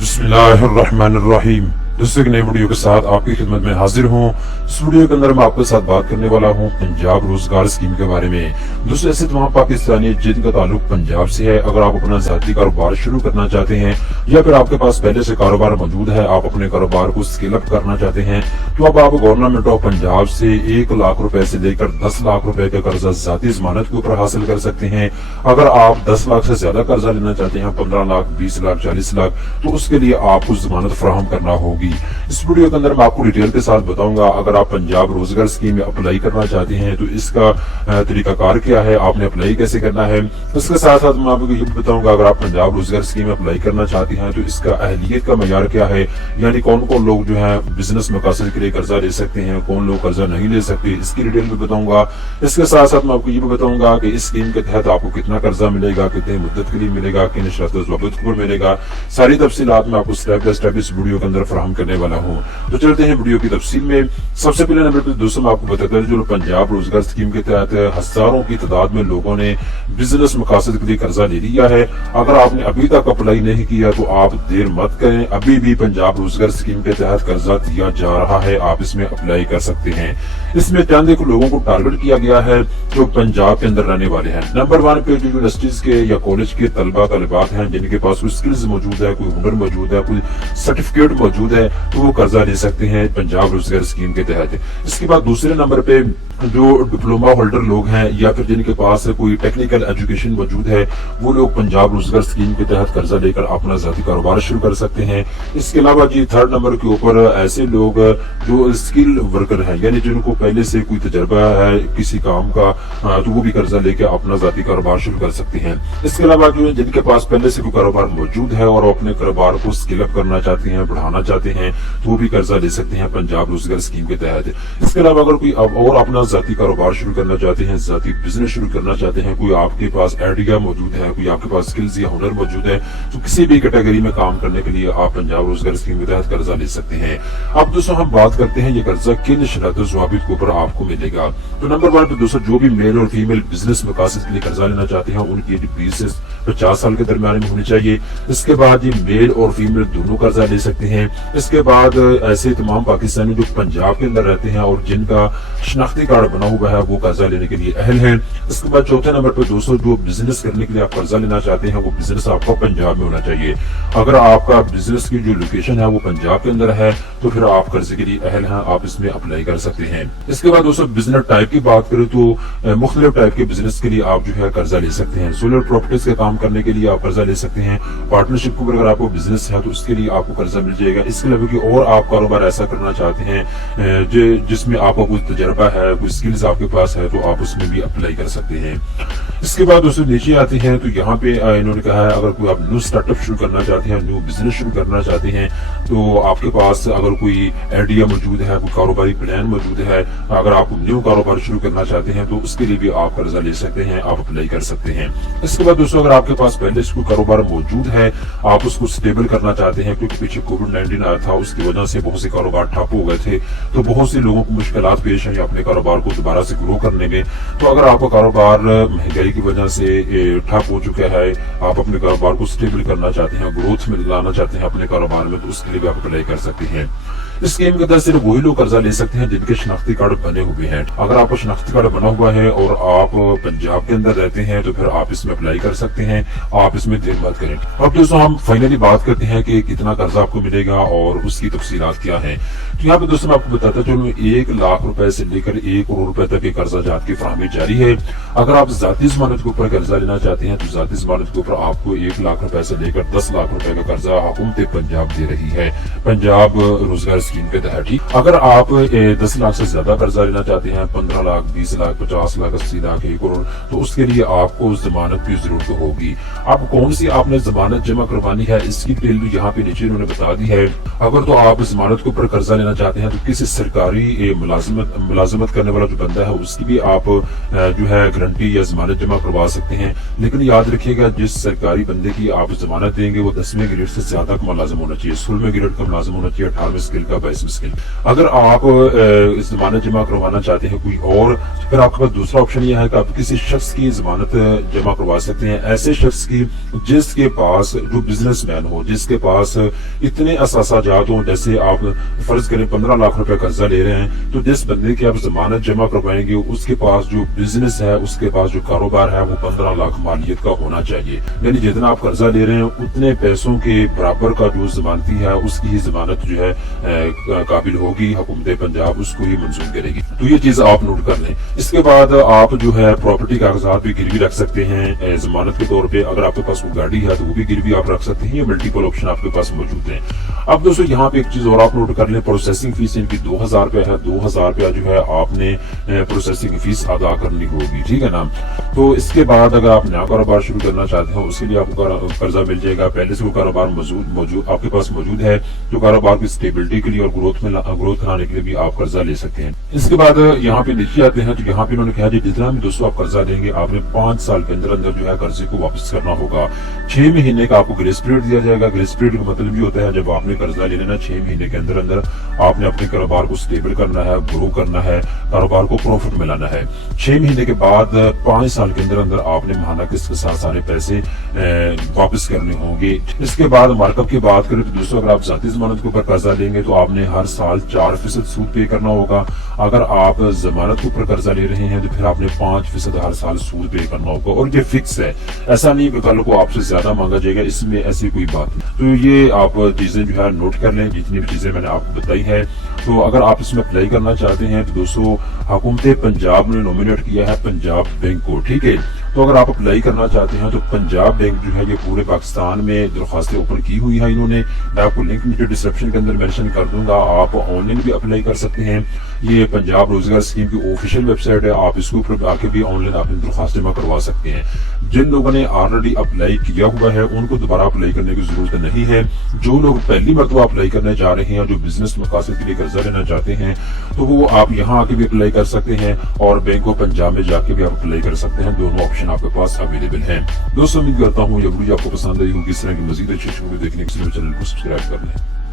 बिस्मिल्लाहिर्रहमानिर्रहीम। दोस्तों, एक नई वीडियो के साथ आपकी खिदमत में हाजिर हूँ। इस वीडियो के अंदर मैं आपके साथ बात करने वाला हूँ पंजाब रोजगार स्कीम के बारे में। दोस्तों, ऐसे तमाम पाकिस्तानी जिनका ताल्लुक पंजाब से है, अगर आप अपना ज़ाती कारोबार शुरू करना चाहते हैं या फिर आपके पास पहले से कारोबार मौजूद है, आप अपने कारोबार को स्केल अप करना चाहते हैं, तो अब आप गवर्नमेंट ऑफ पंजाब से 1 लाख रुपए से लेकर 10 लाख रुपए का कर्जा ज़ाती जमानत के ऊपर हासिल कर सकते हैं। अगर आप 10 लाख से ज्यादा कर्जा लेना चाहते हैं, 15 लाख, 20 लाख, 40 लाख, तो उसके लिए आपको जमानत फराहम करना होगी। इस वीडियो के अंदर मैं आपको डिटेल के साथ बताऊंगा। अगर आप पंजाब रोजगार स्कीम में अप्लाई करना चाहते हैं तो इसका तरीकाकार क्या है, आपने अप्लाई कैसे करना है। इसके साथ साथ मैं आपको ये बताऊंगा, अगर आप पंजाब रोजगार स्कीम में अप्लाई करना चाहते हैं तो इसका अहलियत का मयार क्या है, यानी कौन कौन लोग जो है बिजनेस मकासद के लिए कर्जा ले सकते हैं, कौन लोग कर्जा नहीं ले सकते, इसकी डिटेल में बताऊंगा। इसके साथ साथ मैं आपको ये भी बताऊंगा कि इस स्कीम के तहत आपको कितना कर्जा मिलेगा, कितने मुद्दत के लिए मिलेगा, किन शर्तों ज़वाबित पर मिलेगा। सारी तफसीलात मैं आपको स्टेप बाय स्टेप इस वीडियो के अंदर फराहम करने वाला हूँ। तो चलते हैं वीडियो की तफसील में। सबसे पहले नंबर पर दोस्तों मैं आपको बताता हूँ, जो पंजाब रोजगार स्कीम के तहत हजारों की तादाद में लोगों ने बिजनेस मकासद के लिए कर्जा ले लिया है। अगर आपने अभी तक अप्लाई नहीं किया तो आप देर मत करें, अभी भी पंजाब रोजगार स्कीम के तहत कर्जा दिया जा रहा है, आप इसमें अप्लाई कर सकते हैं। इसमें चंद एक लोगों को टारगेट किया गया है जो पंजाब के अंदर रहने वाले हैं। नंबर 1 पे जो यूनिवर्सिटीज के या कॉलेज के तलबा तलबात हैं जिनके पास कोई स्किल्स मौजूद है, कोई हुनर मौजूद है, कोई सर्टिफिकेट मौजूद है, तो वो कर्जा ले सकते हैं पंजाब रोजगार स्कीम के तहत। इसके बाद दूसरे नंबर पे जो डिप्लोमा होल्डर लोग हैं या फिर जिनके पास कोई टेक्निकल एजुकेशन मौजूद है, वो लोग पंजाब रोजगार स्कीम के तहत कर्जा लेकर अपना ज़ाती कारोबार शुरू कर सकते हैं। इसके अलावा जी 3rd नंबर के ऊपर ऐसे लोग जो स्किल वर्कर हैं, यानी जिनको पहले से कोई तजर्बा है किसी काम का, तो वो भी कर्जा लेकर अपना ज़ाती कारोबार शुरू कर सकते हैं। इसके अलावा जो जिनके पास पहले से कोई कारोबार मौजूद है और अपने कारोबार को स्केल अप करना चाहते हैं, बढ़ाना चाहते हैं, तो वो भी कर्जा ले सकते हैं पंजाब रोजगार स्कीम के तहत। इसके अलावा अगर कोई और अपना ज़ाती कारोबार शुरू करना चाहते हैं, ज़ाती बिजनेस शुरू करना चाहते हैं, कोई आपके पास आइडिया मौजूद है, कोई आपके पास स्किल्स या हुनर मौजूद है, तो किसी भी कैटेगरी में काम करने के लिए आप पंजाब रोजगार स्कीम के तहत कर्जा ले सकते हैं। अब दोस्तों हम बात करते हैं ये कर्जा किन शर्तों ज़वाबित के ऊपर आपको मिलेगा। तो नंबर 1 पे दोस्तों जो भी मेल और फीमेल बिजनेस मकासद के लिए कर्जा लेना चाहते हैं उनकी एज 20 से 50 साल के दरमियान में होनी चाहिए। इसके बाद ये मेल और फीमेल दोनों कर्जा ले सकते हैं। इसके बाद ऐसे तमाम पाकिस्तानी जो पंजाब के अंदर रहते हैं और जिनका शनाख्ती कार्ड बना हुआ है वो कर्जा लेने के लिए अहल हैं। इसके बाद चौथे नंबर पर दोस्तों जो बिजनेस करने के लिए आप कर्जा लेना चाहते हैं वो बिजनेस आपका पंजाब में होना चाहिए। अगर आपका बिजनेस की जो लोकेशन है वो पंजाब के अंदर है तो फिर आप कर्जे के लिए अहल हैं, आप इसमें अप्लाई कर सकते हैं। इसके बाद दोस्तों बिजनेस टाइप की बात करें तो मुख्तलिफ टाइप के बिजनेस के लिए आप जो है कर्जा ले सकते हैं। सोलर प्रॉपर्टीज का काम करने के लिए आप कर्जा ले सकते हैं। पार्टनरशिप के ऊपर अगर आपको बिजनेस है तो उसके लिए आपको कर्जा मिल जाएगा। इसके अलावा कि और आप कारोबार ऐसा करना चाहते हैं जिसमें आपका कोई तजर्बा है, कोई स्किल्स आपके पास है, तो आप उसमें भी अप्लाई कर सकते हैं। इसके बाद दोस्तों नीचे आते हैं तो यहाँ पे इन्होंने कहा है अगर कोई आप न्यू स्टार्टअप शुरू करना चाहते हैं, न्यू बिजनेस शुरू करना चाहते हैं, तो आपके पास अगर कोई आइडिया मौजूद है, कोई कारोबारी प्लान मौजूद है, अगर आप न्यू कारोबार शुरू करना चाहते हैं तो उसके लिए भी आप कर्जा ले सकते हैं, आप अप्लाई कर सकते हैं। इसके बाद दोस्तों अगर आपके पास पहले से कोई कारोबार मौजूद है, आप उसको स्टेबल करना चाहते हैं, क्योंकि पीछे कोविड-19 आया था, उसकी वजह से बहुत से कारोबार ठप हो गए थे, तो बहुत से लोगों को मुश्किलात पेश आई अपने कारोबार को दोबारा से ग्रो करने में। तो अगर आपका कारोबार महंगाई की वजह से ठप हो चुका है, आप अपने कारोबार को स्टेबल करना चाहते हैं, ग्रोथ में लाना चाहते हैं अपने कारोबार में, तो उसके लिए भी आप अप्लाई कर सकते हैं। इस स्कीम के तहत सिर्फ वही लोग कर्जा ले सकते हैं जिनके शनाख्ती कार्ड बने हुए हैं। अगर आपका शनाख्ती कार्ड बना हुआ है और आप पंजाब के अंदर रहते हैं तो फिर आप इसमें अप्लाई कर सकते हैं, आप इसमें देर मत करें। अब दोस्तों हम फाइनली बात करते हैं कि कितना कर्जा आपको मिलेगा और उसकी तफसीलात क्या है। तो यहाँ पे दोस्तों मैं आपको बताता चलूं 1 लाख रुपए से लेकर 1 करोड़ रुपए तक के कर्जा जात की फराहमी जारी है। अगर आप जाती जमानत के ऊपर कर्जा लेना चाहते हैं तो जाती जमानत के ऊपर आपको 1 लाख रुपए से लेकर 10 लाख रुपए का कर्जा हुकूमत पंजाब दे रही है पंजाब रोजगार स्कीम के तहत। अगर आप 10 लाख से ज्यादा कर्जा लेना चाहते हैं, 15 लाख, 20 लाख, 50 लाख, 80 लाख, 1 करोड़, तो उसके लिए आपको जमानत की जरूरत होगी। आप कौन सी आपने जमानत जमा करवानी है इसकी डिटेल यहाँ पे नीचे उन्होंने बता दी है। अगर तो आप जमानत के ऊपर कर्जा लेना चाहते हैं तो किसी सरकारी मुलाजमत करने वाला जो बंदा है उसकी भी आप जो है गारंटी या जमानत जमा करवा सकते हैं। लेकिन याद रखिएगा जिस सरकारी बंदे की आप जमानत देंगे वो 10वें ग्रेड से ज्यादा का मुलाजिम होना चाहिए, 16वें ग्रेड का मुलाजिम होना चाहिए, 18वें स्किल का, 22वें स्किल। अगर आप इस जमानत जमा करवाना चाहते हैं कोई और, फिर आपके पास दूसरा ऑप्शन यह है कि आप किसी शख्स की जमानत जमा करवा सकते हैं, ऐसे शख्स की जिसके पास, जो बिजनेसमैन हो, जिसके पास इतने असासाजात हों, जैसे आप फर्ज करें 15 लाख रुपए कर्जा ले रहे हैं, तो जिस बंदे की आप जमानत जमा करवाएंगे उसके पास जो बिजनेस है, उसके पास जो कारोबार है, वो 15 लाख मालियत का होना चाहिए। यानी जितना आप कर्जा ले रहे हैं उतने पैसों के बराबर का जो जमानती है उसकी ही जमानत जो है काबिल होगी, हुकूमत पंजाब उसको ही मंजूर करेगी। तो ये चीज आप नोट कर लें। इसके बाद आप जो है प्रॉपर्टी कागजात भी गिरवी रख सकते हैं जमानत के तौर पे। अगर आपके पास वो गाड़ी है तो वो भी गिरवी आप रख सकते हैं, ये मल्टीपल ऑप्शन आपके पास मौजूद है। अब दोस्तों यहाँ पे एक चीज और आप नोट कर लें, प्रोसेसिंग फीस इनकी 2000 रुपया है। 2000 रुपया जो है आपने प्रोसेसिंग फीस अदा करनी होगी, ठीक है ना। तो इसके बाद अगर आप नया कारोबार शुरू करना चाहते हैं उसके लिए आपको कर्जा मिल जाएगा। पहले से वो कारोबार मौजूद आपके पास मौजूद है, जो कारोबार की स्टेबिलिटी के लिए और ग्रोथ कराने के लिए भी आप कर्जा ले सकते हैं। इसके बाद यहाँ पे नीचे आते हैं तो यहाँ पे उन्होंने कहा जितना भी दोस्तों आप कर्जा लेंगे आपने 5 साल के अंदर अंदर जो है कर्जे को वापस करना होगा। 6 महीने का आपको ग्रेस पीरियड दिया जाएगा। ग्रेस पीरियड का मतलब ये होता है जब आपने कर्जा ले लेना 6 महीने के अंदर अंदर आपने अपने कारोबार को स्टेबल करना है, ग्रो करना है, कारोबार को प्रॉफिट में लाना है। 6 महीने के बाद 5 साल के अंदर अंदर आपने महाना किस्त के साथ सारे पैसे वापस करने होंगे। इसके बाद मार्कअप की बात करें तो दोस्तों अगर आप जाती जमानत के ऊपर कर्जा लेंगे तो आपने हर साल 4% सूद पे करना होगा। अगर आप जमानत के ऊपर कर्जा ले रहे हैं तो फिर आपने 5% हर साल सूद पे करना होगा, और ये फिक्स है। ऐसा नहीं कि कल को आपसे ज्यादा मांगा जाएगा, इसमें ऐसी कोई बात नहीं। तो ये आप चीजें जो है नोट कर लें, जितनी भी चीजें मैंने आपको बताई है। तो अगर आप इसमें अप्लाई करना चाहते हैं तो दोस्तों हुकूमत पंजाब ने नॉमिनेट किया है पंजाब बैंक को, ठीक है। तो अगर आप अप्लाई करना चाहते हैं तो पंजाब बैंक जो है ये पूरे पाकिस्तान में दरख्वास्तें ओपन की हुई है इन्होंने। मैं आपको लिंक नीचे डिस्क्रिप्शन के अंदर मेंशन कर दूंगा, आप ऑनलाइन भी अप्लाई कर सकते हैं। ये पंजाब रोजगार स्कीम की ऑफिशियल वेबसाइट है, आप इसके ऊपर आके भी ऑनलाइन अपनी दरख्वास्त जमा करवा सकते हैं। जिन लोगों ने ऑलरेडी अप्लाई किया हुआ है उनको दोबारा अप्लाई करने की जरूरत नहीं है। जो लोग पहली मरतबा अप्लाई करने जा रहे हैं, जो बिजनेस मकासद के लिए कर्जा लेना चाहते हैं, तो वो आप यहाँ आके भी अप्लाई कर सकते हैं और बैंक ऑफ पंजाब में जाके भी आप अप्लाई कर सकते हैं। दोनों ऑप्शन आपके पास अवेलेबल हैं। दोस्तों उम्मीद करता हूँ ये वीडियो आपको पसंद आई होगी। इस तरह की मजीद अच्छी वीडियो देखने के लिए चैनल को सब्सक्राइब कर लें।